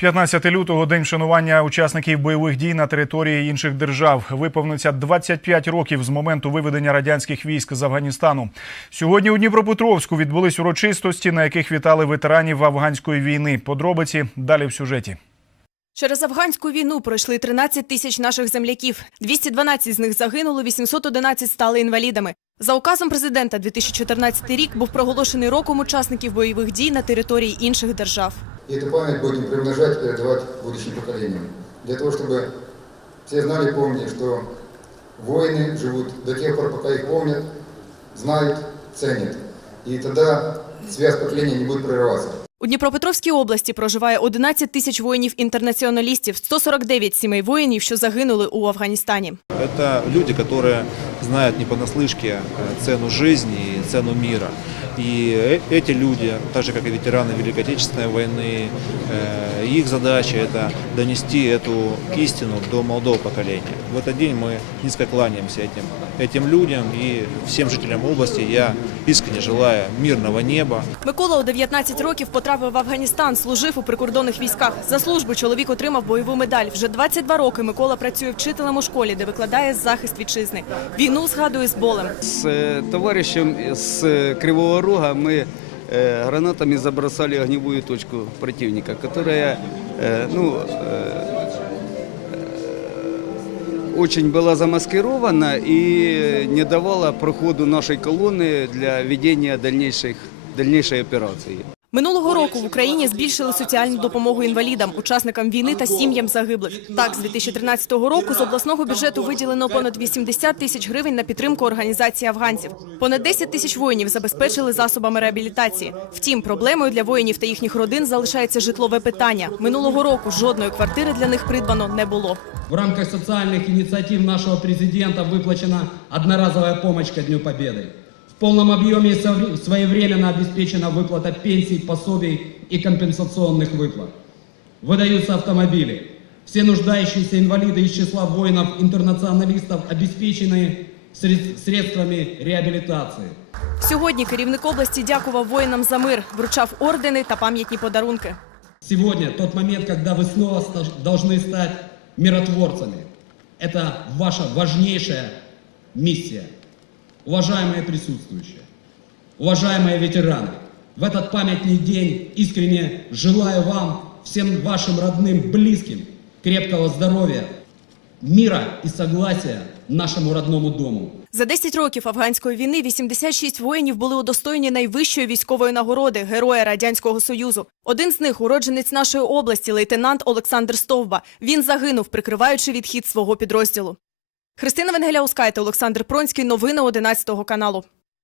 15 лютого день вшанування учасників бойових дій на території інших держав. Виповниться 25 років з моменту виведення радянських військ з Афганістану. Сьогодні у Дніпропетровську відбулись урочистості, на яких вітали ветеранів афганської війни. Подробиці далі в сюжеті. Через афганську війну пройшли 13 тисяч наших земляків. 212 з них загинули, 811 стали інвалідами. За указом президента 2014 рік був проголошений роком учасників бойових дій на території інших держав. И эту память будем примножать и передавать будущим поколениям. Для того, чтобы все знали и помнили, что воины живут до тех пор, пока их помнят, знают, ценят. И тогда связь поколений не будет прерываться. У Дніпропетровській області проживає 11 тисяч воїнів-інтернаціоналістів, 149 сімей воїнів, що загинули у Афганістані. Это люди, которые знают не понаслышке э, цену жизни и цену мира. И э- эти люди, так же как и ветераны Великой Отечественной войны, э, их задача это донести эту истину до молодого поколения. В этот день мы низко кланяемся этим, этим людям и всем жителям области. Я искренне желаю мирного неба, Микола у 19 років потрапив в Афганістан, служив у прикордонних військах. За службу чоловік отримав бойову медаль. Вже 22 роки Микола працює вчителем у школі, де викладає захист вітчизни. Війну згадує з болем. С э, товарищем с э, Кривого Рога мы э, гранатами забросали огневую точку противника, которая э, ну, э, э, очень была замаскирована и не давала проходу нашей колонны для ведения дальнейших, дальнейшей операции. Минулого року в Україні збільшили соціальну допомогу інвалідам, учасникам війни та сім'ям загиблих. Так, з 2013 року з обласного бюджету виділено понад 80 тисяч гривень на підтримку організації афганців. Понад 10 тисяч воїнів забезпечили засобами реабілітації. Втім, проблемою для воїнів та їхніх родин залишається житлове питання. Минулого року жодної квартири для них придбано не було. В рамках социальных инициатив нашего президента выплачена одноразовая помощь ко Дню Победы. В полном объеме и совре- своевременно обеспечена выплата пенсий, пособий и компенсационных выплат. Выдаются автомобили. Все нуждающиеся инвалиды из числа воинов-интернационалистов обеспечены сред- средствами реабилитации. Сьогодні керівник області дякував воїнам за мир, вручав ордени та пам'ятні подарунки. Сегодня тот момент, когда вы снова ста- должны стать миротворцами. Это ваша важнейшая миссия. Уважаемые присутствующие, уважаемые ветераны, в этот памятный день искренне желаю вам, всем вашим родным, близким, крепкого здоровья, мира и согласия нашему родному дому. За 10 років афганської війни 86 воїнів були удостоєні найвищої військової нагороди Героя Радянського Союзу. Один з них уродженець нашої області, лейтенант Олександр Стовба. Він загинув, прикриваючи відхід свого підрозділу. Христина Венгеля Ускайте, Олександр Пронський. Новини 11 каналу.